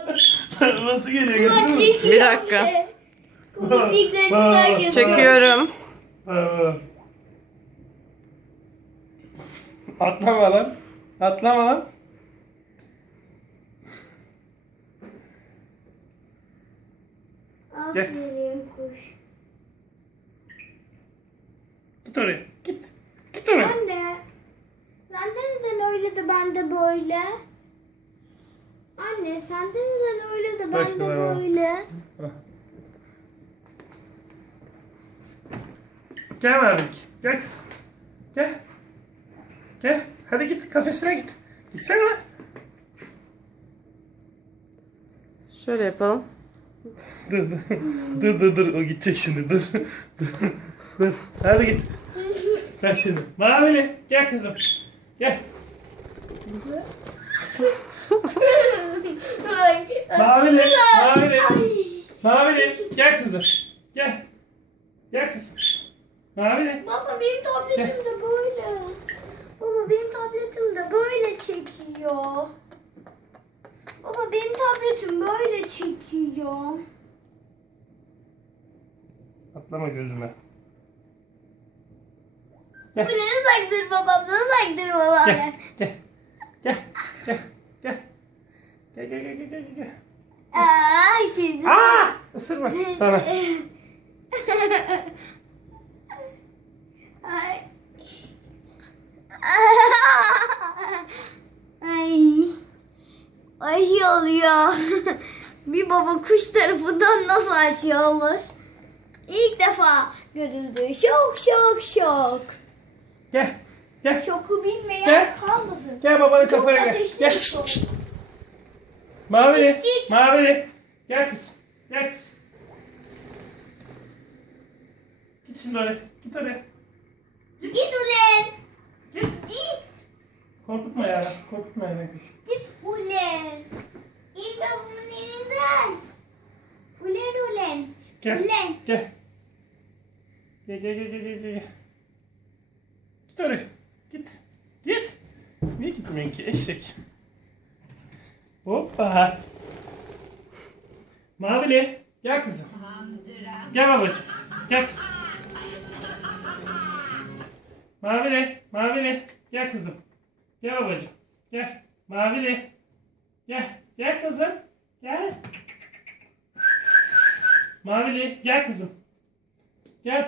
Nasıl geliyor gördün mü? Bir dakika. Çekiyorum. Aa. Atlama lan. Atlama lan. Kuş. Git oraya. Git. Git oraya. Anne. Sende neden öyle de bende böyle? Anne sende neden öyle de Bak bende bak. böyle? Gel Mavik. Gel kızım. Gel. Gel. Hadi git kafesine git. Gitsene lan. Şöyle yapalım. Dur dur. dur dur dur. O gidecek şimdi. Dur. dur. dur. Hadi git. Gel şimdi. Mavili. Gel kızım. Gel. Ay, Mavili. Mavili. Mavili. Gel kızım. Gel. Gel kızım. Mavili. Baba benim tabletim de böyle. Baba benim tabletim de böyle çekiyor. Baba benim tabletim böyle çekiyor. Atlama gözüme. Bu ne uzaktır babam, uzaktır babam. Gel. Gel. Gel. Gel. Gel. Gel. gel. Aa, şimdi. Aa! Isırma. Tamam. Ay. Ay. Aşı oluyor. Bir baba kuş tarafından nasıl aşı olur? İlk defa görüldü. Şok şok şok. Gel. Gel. Şoku bilmeyen Gel. kalmasın. Gel babanın Çok kafaya gel. Gel. Cik. Mavili. Gel kız. Gel kız. Git şimdi oraya. Git oraya. Git ulen. Git. Git. Korkutma ya. Korkutma ya kız. Git ulen. İnme bunun elinden. Ulen ulen. Gel. Ulen. Gel. Gel gel gel gel gel. gel. Git oraya. Git. Git. Niye gitmiyorsun ki eşek? Hoppa. Mavili. Gel kızım. Gel babacığım. Gel kızım. Mavili. Mavili. Gel kızım. Gel babacığım. Gel. Mavili. Gel. Gel kızım. Gel. Mavili. Gel kızım. Gel.